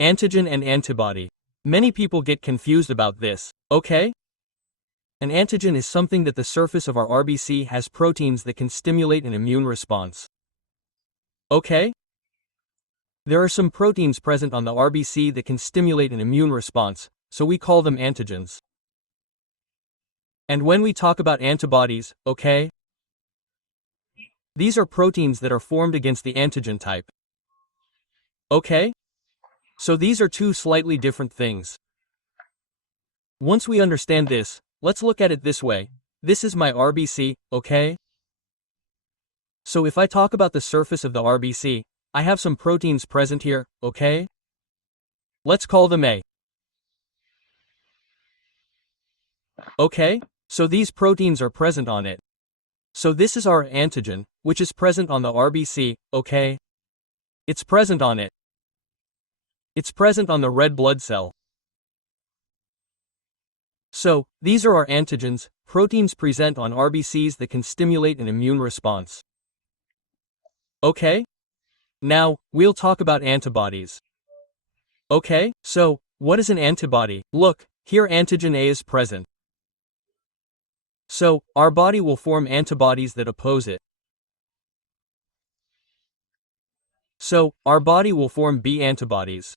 Antigen and antibody. Many people get confused about this, okay? An antigen is something that the surface of our RBC has proteins that can stimulate an immune response. Okay? There are some proteins present on the RBC that can stimulate an immune response, so we call them antigens. And when we talk about antibodies, okay? These are proteins that are formed against the antigen type. Okay? So these are two slightly different things. Once we understand this, let's look at it this way. This is my RBC, okay? So if I talk about the surface of the RBC, I have some proteins present here, okay? Let's call them A. Okay? So these proteins are present on it. So this is our antigen, which is present on the RBC, okay? It's present on it. It's present on the red blood cell. So, these are our antigens, proteins present on RBCs that can stimulate an immune response. Okay? Now, we'll talk about antibodies. Okay, so, what is an antibody? Look, here antigen A is present. So, our body will form antibodies that oppose it. So, our body will form B antibodies.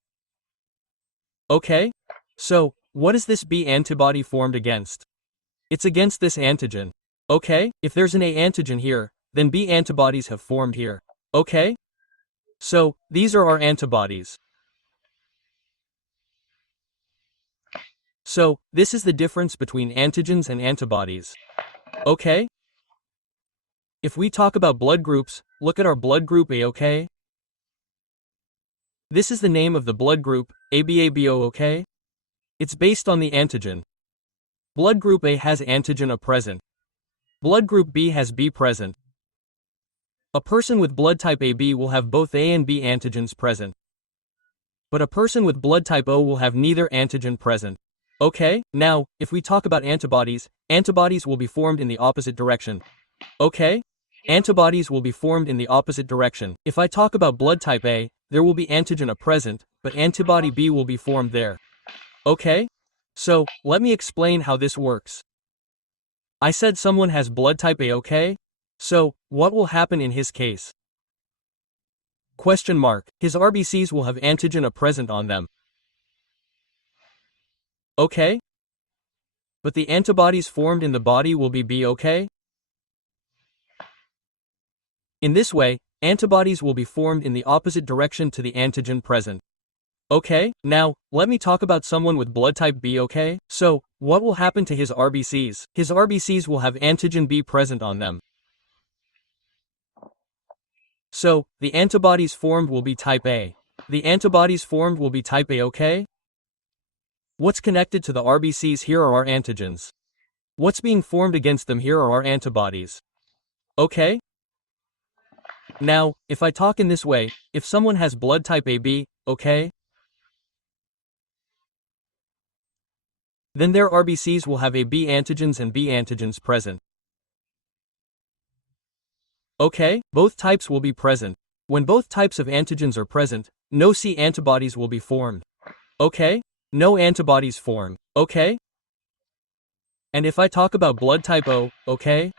Okay? So, what is this B antibody formed against? It's against this antigen. Okay? If there's an A antigen here, then B antibodies have formed here. Okay? So, these are our antibodies. So, this is the difference between antigens and antibodies. Okay? If we talk about blood groups, look at our blood group A, okay? This is the name of the blood group, ABABO, okay? It's based on the antigen. Blood group A has antigen A present. Blood group B has B present. A person with blood type AB will have both A and B antigens present. But a person with blood type O will have neither antigen present. Okay, now, if we talk about antibodies, antibodies will be formed in the opposite direction. Okay? Antibodies will be formed in the opposite direction. If I talk about blood type A, there will be antigen A present, but antibody B will be formed there. Okay? So, let me explain how this works. I said someone has blood type A, okay? So, what will happen in his case? Question mark. His RBCs will have antigen A present on them. Okay? But the antibodies formed in the body will be B, okay? In this way, antibodies will be formed in the opposite direction to the antigen present. Okay, now, let me talk about someone with blood type B, okay? So, what will happen to his RBCs? His RBCs will have antigen B present on them. So, the antibodies formed will be type A. The antibodies formed will be type A, okay? What's connected to the RBCs here are our antigens. What's being formed against them here are our antibodies. Okay? Now, if I talk in this way, if someone has blood type AB, okay? Then their RBCs will have AB antigens and B antigens present. Okay, both types will be present. When both types of antigens are present, no C antibodies will be formed. Okay? No antibodies form. Okay? And if I talk about blood type O, okay?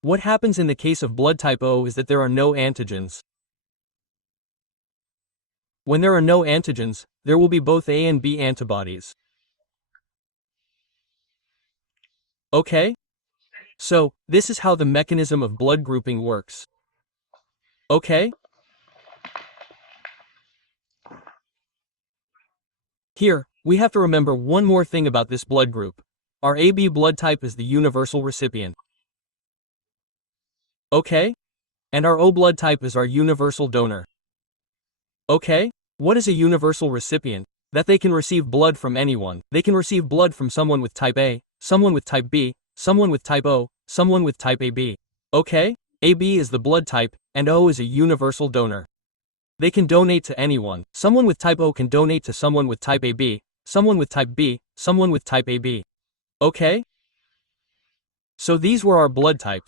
What happens in the case of blood type O is that there are no antigens. When there are no antigens, there will be both A and B antibodies. Okay? So, this is how the mechanism of blood grouping works. Okay? Here, we have to remember one more thing about this blood group. Our AB blood type is the universal recipient. Okay? And our O blood type is our universal donor. Okay? What is a universal recipient? That they can receive blood from anyone. They can receive blood from someone with type A, someone with type B, someone with type O, someone with type AB. Okay? AB is the blood type, and O is a universal donor. They can donate to anyone. Someone with type O can donate to someone with type AB, someone with type B, someone with type AB. Okay? So these were our blood types.